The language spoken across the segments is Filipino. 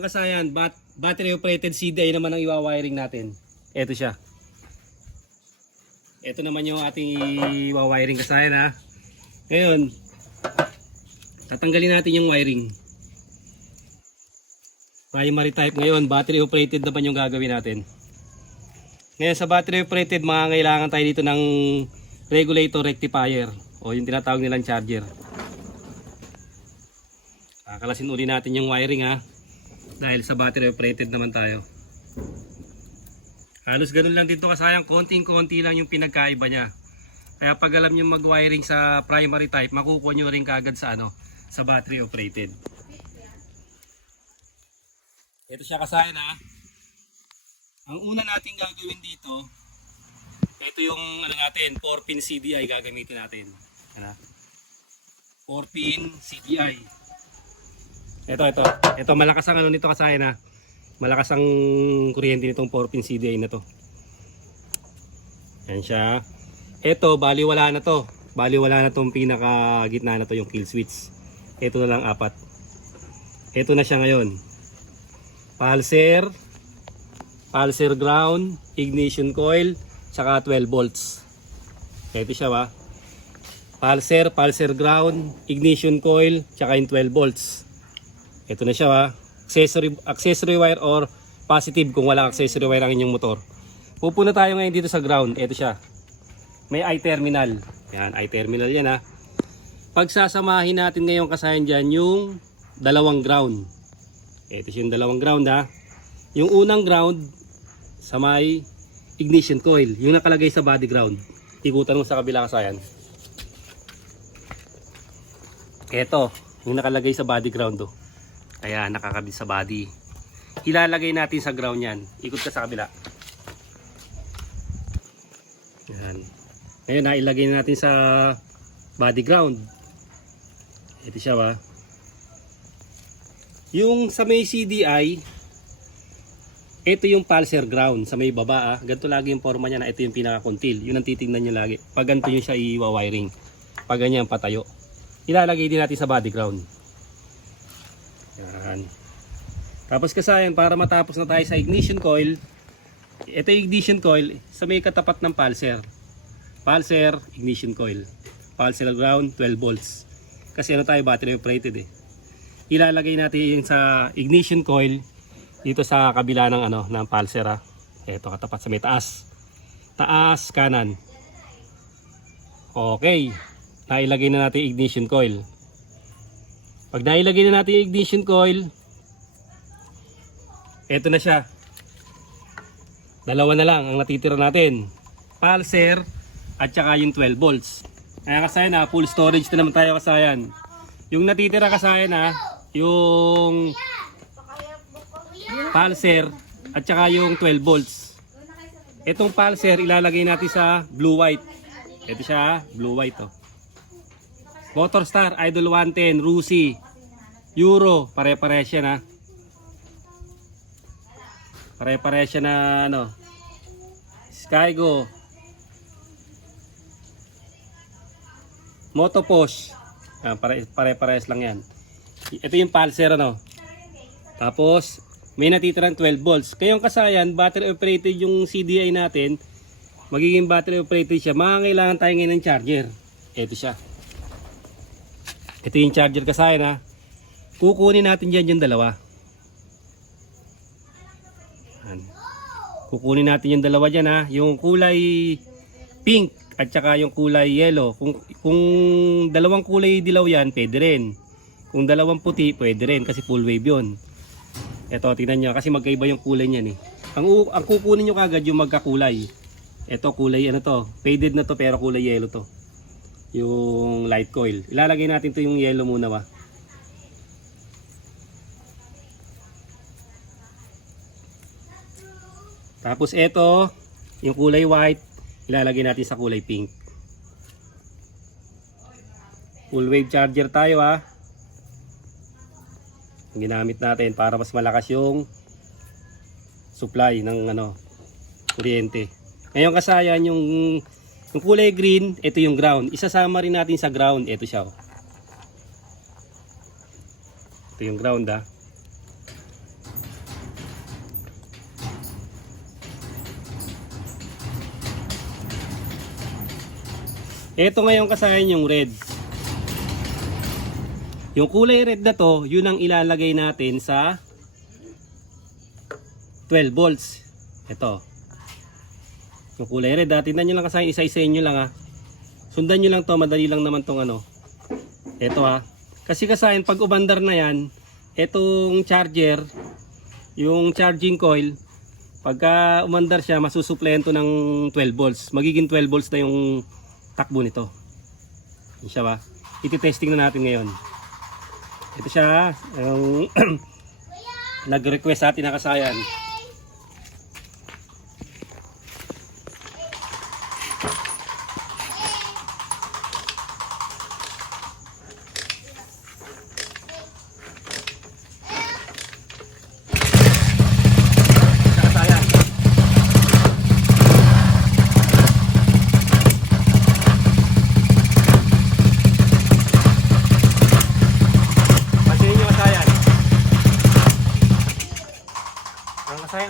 Ngayon kasayan, battery operated CDI naman ang iwa-wiring natin. Ito siya. Ito naman yung ating iwa-wiring kasayan ha. Ngayon, tatanggalin natin yung wiring. Primary type ngayon, battery operated naman yung gagawin natin. Ngayon sa battery operated, mangangailangan tayo dito ng regulator rectifier o yung tinatawag nilang charger. Kakalasin uli natin yung wiring ha, dahil sa battery operated naman tayo. Halos ganun lang dito kasayang, konting-konti lang yung pinagkaiba niya. Kaya pag alam nyo mag-wiring sa primary type, makukuha nyo rin kagad sa sa battery operated. Ito siya kasayan ha. Ang una natin gagawin dito, ito yung natin, 4-pin CDI gagamitin natin. 4-pin CDI. Ito malakas ang nito kasayan ha. Malakas ang kuryente nitong 4-pin CDI na to. Yan siya. Ito baliwala na to. Baliwala na tong pinaka gitna na to, yung kill switch. Ito na lang 4. Ito na siya ngayon. Pulser ground, ignition coil, saka 12 volts. Ito siya ba? Pulser ground, ignition coil, saka yung 12 volts. Ito na siya ba? Accessory wire or positive kung walang accessory wire ang inyong motor. Pupuna tayo ngayon dito sa ground. Ito siya. May I-terminal. Yan, I-terminal yan ha. Pagsasamahin natin ngayon kasayan dyan yung dalawang ground. Ito yung dalawang ground ha. Yung unang ground sa may ignition coil, yung nakalagay sa body ground. Ikutan mo sa kabila kasayan. Ito, yung nakalagay sa body ground to. Ayan, nakakabit sa body. Ilalagay natin sa ground yan. Ikot ka sa kabila. Ayan. Ngayon, nailagay natin sa body ground. Ito siya ba? Yung sa may CDI, ito yung pulser ground sa may baba. Ganito lagi yung forma niya na ito yung pinaka-contil. Yun ang titignan nyo lagi. Pag ganito yung siya i-wiring. Pag ganyan patayo. Ilalagay din natin sa body ground. Yan. Tapos kasayan, para matapos na tayo sa ignition coil, ito yung ignition coil sa may katapat ng pulser. Pulser, ignition coil. Pulser ground, 12 volts. Kasi tayo, battery operated eh. Ilalagay natin sa ignition coil dito sa kabila ng ng pulser ha. Ito katapat sa may taas. Taas kanan. Okay. Nailagay na natin ignition coil. Pag nailagay na natin ignition coil, ito na siya. Dalawa na lang ang natitira natin. Pulser at saka yung 12 volts. Kaya kasayan ha, full storage na naman tayo kasayan. Yung natitira kasayan ha, yung pulser at saka yung 12 volts. Itong pulser ilalagay natin sa blue white. Ito siya, blue white oh. Motorstar, Idol 110, Rusi, Euro, pare-pares siya na. Pare-pares siya na Skygo, Motoposh. Pare-pares lang yan. Ito yung pulser Tapos may natitirang 12 volts. Kayong kasayan, battery operated yung CDI natin. Magiging battery operated siya. Mangangailangan tayo ngayon ng charger. Ito siya. Ito yung charger kasayan ha. Kukunin natin dyan yung dalawa. Kukunin natin yung dalawa dyan ha. Yung kulay pink at saka yung kulay yellow. Kung dalawang kulay dilaw yan, pwede rin. Kung dalawang puti, pwede rin kasi full wave yun. Ito, tingnan nyo kasi magkaiba yung kulay niyan eh. Ang kukunin nyo kagad yung magkakulay. Ito kulay faded na to pero kulay yellow to. Yung light coil. Ilalagay natin to yung yellow muna ba. Tapos ito, yung kulay white, ilalagay natin sa kulay pink. Full wave charger tayo ha. Ginamit natin para mas malakas yung supply ng kuryente. Ngayon kasayan yung kulay green, ito yung ground. Isasama rin natin sa ground, ito siya. Ito yung ground ha. Ito ngayon kasayan yung red. Yung kulay red na to, yun ang ilalagay natin sa 12 volts. Ito. Yung kulay red, tingnan nyo lang kasayan, isa-isayin nyo lang ha. Sundan nyo lang to, madali lang naman tong ano. Ito ha. Kasi kasayan, pag umandar na yan, etong charger, yung charging coil, pagka umandar siya, masusuplayan to ng 12 volts. Magiging 12 volts na yung takbo nito. Yan siya ba? Iti-testing na natin ngayon. Ito siya, yung nag-request sa atin na kasayan.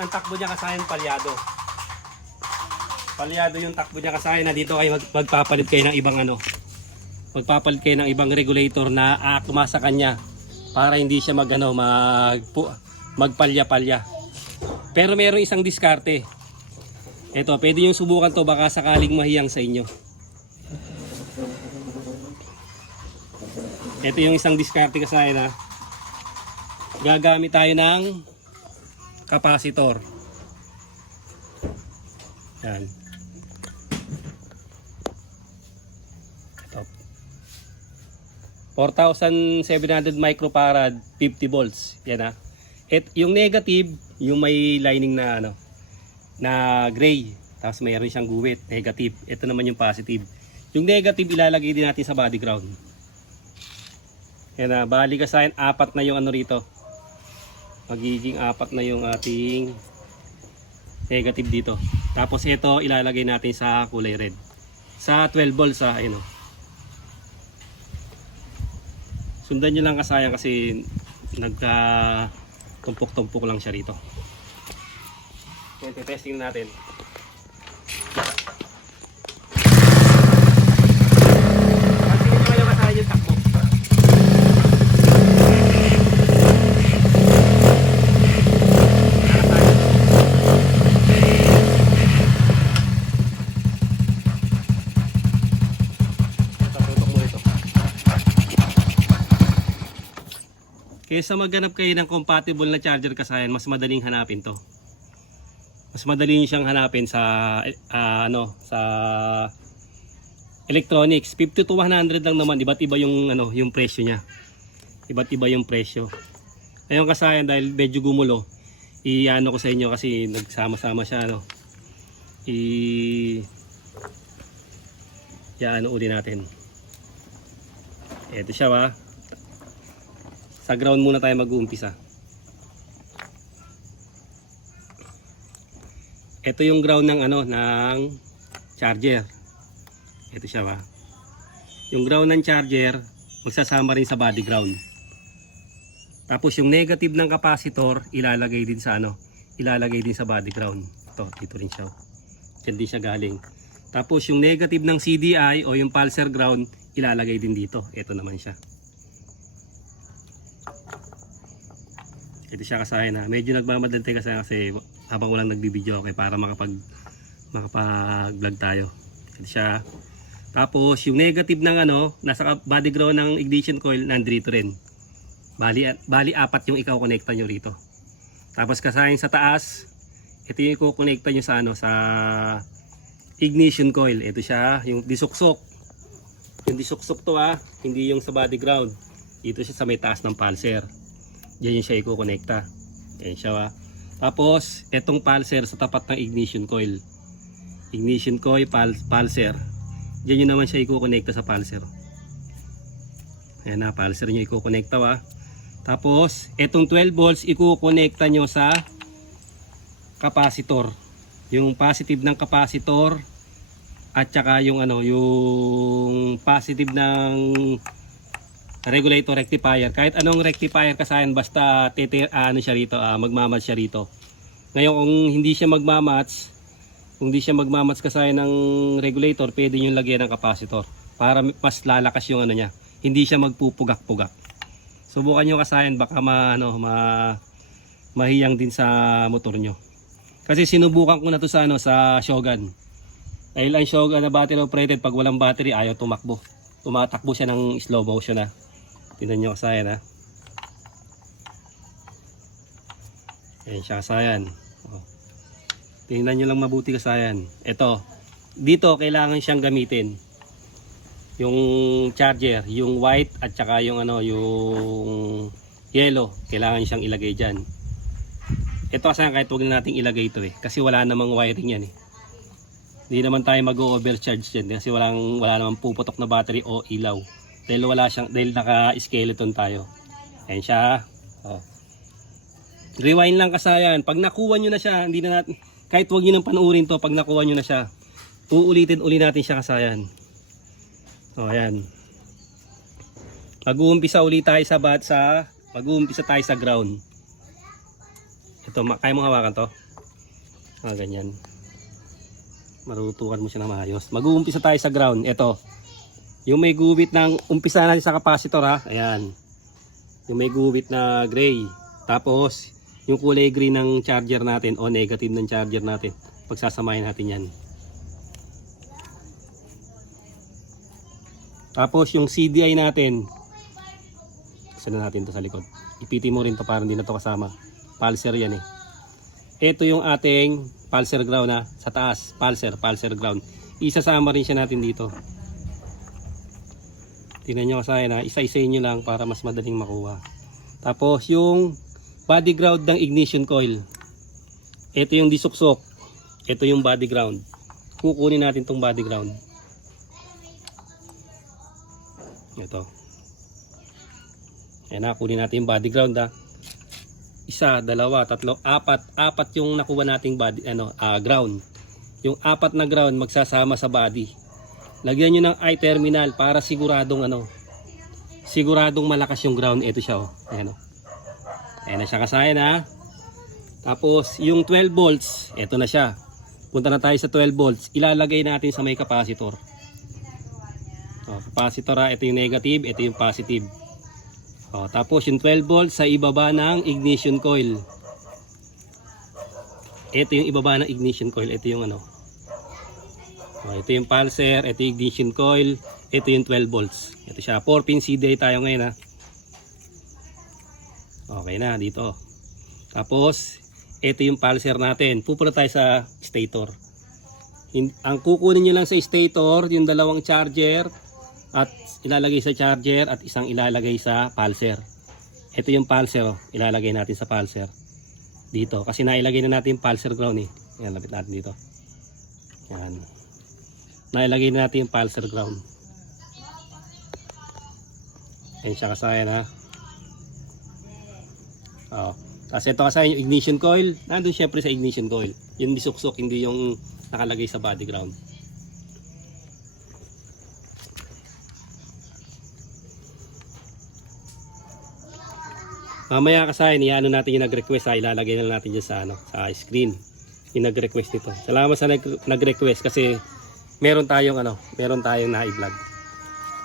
Ang takbo niya kasayan palyado. Palyado yung takbo niya kasayan na dito kayo magpapalit kayo ng ibang ano. Magpapalit kayo ng ibang regulator na aakma sa kanya para hindi siya magpalya-palya. Pero mayroong isang diskarte. Ito, pwede yung subukan to baka sakaling mahiyang sa inyo. Ito yung isang diskarte kasayan ha. Gagamit tayo ng kapasitor. Yan. Ito. 4,700 microfarad, 50 volts. Yan ha. Yung negative, yung may lining na ano, na gray. Tapos mayroon siyang guwit, negative. Ito naman yung positive. Yung negative ilalagay din natin sa body ground. Yan ha. Bali kasayan, 4 na yung ano rito. Magiging 4 na yung ating negative dito. Tapos ito ilalagay natin sa kulay red. Sa 12 volts ha, ayun o. Sundan nyo lang kasayang kasi nagka tumpok-tumpok lang siya rito. Okay, testing natin. Pansin nyo yung kasayang yung takbo. Kaysa maghanap kayo ng compatible na charger kasayan, mas madaling hanapin to. Mas madaling siyang hanapin sa sa electronics. 50 to 100 lang naman, iba't iba yung yung presyo niya. Iba't iba yung presyo. Ngayon kasayan dahil medyo gumulo, ko sa inyo kasi nagsama-sama siya uli natin. Ito siya ba? Sa ground muna tayo mag-uumpisa. Ito yung ground ng ng charger. Ito siya ba? Yung ground ng charger magsasama rin sa body ground. Tapos yung negative ng capacitor ilalagay din sa ilalagay din sa body ground. Ito, dito rin siya. Diyan din siya galing. Tapos yung negative ng CDI o yung pulsar ground ilalagay din dito. Ito naman siya. Ito siya kasahin ha. Medyo nagmamadali kasi habang walang nagbibideo okay para makapag-vlog tayo. Ito siya. Tapos yung negative ng nasa body ground ng ignition coil nandito rin. Bali 4 yung ikaw-connecta nyo rito. Tapos kasahin sa taas, ito yung iko-connecta nyo sa sa ignition coil. Ito siya, yung disuksok. Yung disuksok to hindi yung sa body ground. Ito siya sa may taas ng pulser. Diyan yung siya i-connecta. Ayan siya Tapos, etong pulser sa tapat ng ignition coil. Ignition coil, pulser. Diyan yun naman siya i-connecta sa pulser. Ayan na, pulser nyo i-connecta Tapos, etong 12 volts i-connecta nyo sa capacitor. Yung positive ng capacitor at saka yung yung positive ng regulator rectifier. Kahit anong rectifier kasayan basta siya rito, magmamatch siya rito. Ngayon kung hindi siya magmamatch kasayan ng regulator, pwede nyo lagyan ng capacitor. para mas lalakas yung ano niya. Hindi siya magpupugak-pugak. Subukan nyo kasayan, baka mahiyang din sa motor nyo. Kasi sinubukan ko na to sa sa Shogun. Dahil ang Shogun na battery operated, pag walang battery ayaw tumakbo. Tumatakbo siya ng slow motion na. Tingnan nyo kasayan ha. Ayan siya kasayan. Tingnan nyo lang mabuti kasayan. Ito, dito kailangan siyang gamitin. Yung charger, yung white at saka yung yung yellow, kailangan siyang ilagay diyan. Ito kasi kahit wag na nating ilagay ito kasi wala namang wiring yan Hindi naman tayo mag-overcharge diyan kasi wala namang puputok na battery o ilaw. Dahil naka-skeleton tayo. Ayan siya. Rewind lang kasayan. Pag nakuha niyo na siya, hindi na natin kahit wag niyo nang panuurin to, pag nakuha niyo na siya, uulitin uli natin siya kasayan. Ayan. Mag-uumpisa ulit tayo mag-uumpisa tayo sa ground. Ito, kaya mo hawakan to? Ganyan. Marutukan mo siya na maayos. Mag-uumpisa tayo sa ground. Ito. Yung may guhit ng umpisa natin sa capacitor ha. Ayan. Yung may guhit na gray. Tapos, yung kulay green ng charger natin o negative ng charger natin. Pagsasamahin natin yan. Tapos yung CDI natin, saan natin to sa likod. Ipiti mo rin to para hindi na to kasama. Pulser yan Ito yung ating pulser ground sa taas. Pulser ground. Isasama rin siya natin dito. Tingnan nyo kasi isa-isayin nyo lang para mas madaling makuha. Tapos yung body ground ng ignition coil. Ito yung disuksok. Ito yung body ground. Kukunin natin tong body ground. Ito. Ayan na, kunin natin yung body ground Isa, dalawa, tatlo, apat yung nakuha nating body, ground. Yung apat na ground magsasama sa body. Lagyan nyo ng I-terminal para siguradong siguradong malakas yung ground. Ito siya Ayan Ayan na siya kasayan Tapos yung 12 volts, ito na siya. Punta na tayo sa 12 volts. Ilalagay natin sa may capacitor. Capacitor ito yung negative, ito yung positive. Tapos yung 12 volts sa ibaba ng ignition coil. Ito yung ibaba ng ignition coil, ito yung ito yung pulser, ito yung ignition coil, ito yung 12 volts. Ito siya, 4-pin CDI tayo ngayon Okay na dito. Tapos ito yung pulser natin. Pupunta tayo sa stator. Ang kukunin nyo lang sa stator, yung dalawang charger at ilalagay sa charger at isang ilalagay sa pulser. Ito yung pulser ilalagay natin sa pulser dito kasi nailagay na natin yung pulser ground Yan, lapit natin dito. Yan. Nailagay na natin yung pulser ground. Yan siya kasayan Tapos ito kasayan yung ignition coil. Nandun syempre sa ignition coil. Yung disuksok, hindi yung nakalagay sa body ground. Mamaya kasayan, natin yung nag-request ilalagay na natin dyan sa screen. Yung nag-request nito. Salamat sa nag-request kasi meron tayong na-i-vlog.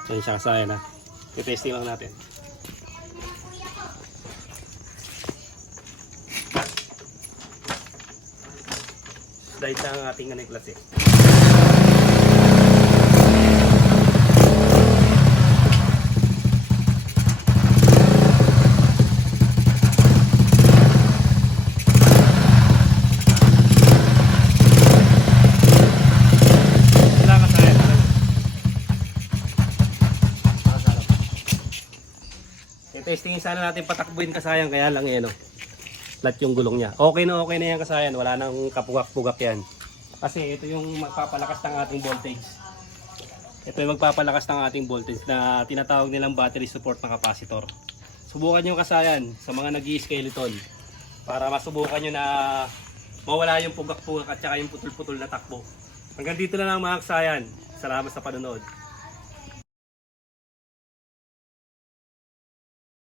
Yan siya kasayan I-testing lang natin. Dahil sa ang ating klase. Testingin sana natin patakbuhin kasayang kaya lang flat yung gulong niya. Okay na yan kasayan, wala nang kapugak-pugak yan. Kasi ito yung magpapalakas ng ating voltage. Ito yung magpapalakas ng ating voltage na tinatawag nilang battery support ng capacitor. Subukan nyo kasayan sa mga nag-i-skeleton para masubukan nyo na mawala yung pugak-pugak at saka yung putol-putol na takbo. Hanggang dito na lang mga kasayan. Salamat sa panonood.